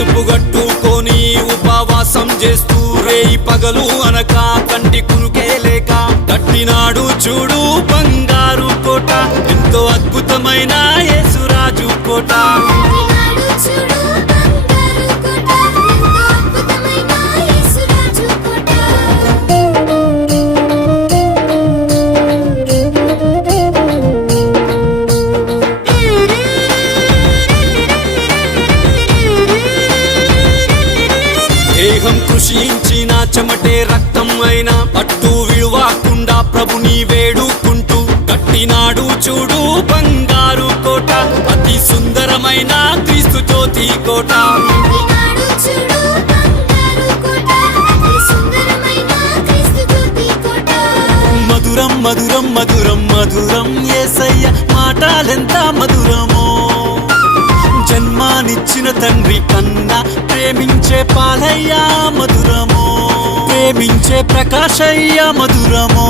కడుపు గట్టుకొని ఉపవాసం చేస్తూ రేయి పగలు అనక కంటి కునుకే లేక కట్టినాడు చూడు బంగారు కోట, ఎంతో అద్భుతమైన యేసురాజు కోట. దేహం కృషించిన చెమటే రక్తం అయినా పట్టు విడువకుండా ప్రభుని వేడుకుంటూ కట్టినాడు చూడు బంగారు కోట, అతి సుందరమైన క్రీస్తు జ్యోతి కోట. మధురం మధురం మధురం మధురం యేసయ్య మాటలెంత మధురమో, జన్మానిచ్చిన తండ్రి కన్నా ప్రేమించే పాలయ్య మధురమో, ప్రేమించే ప్రకాశయ్య మధురమో,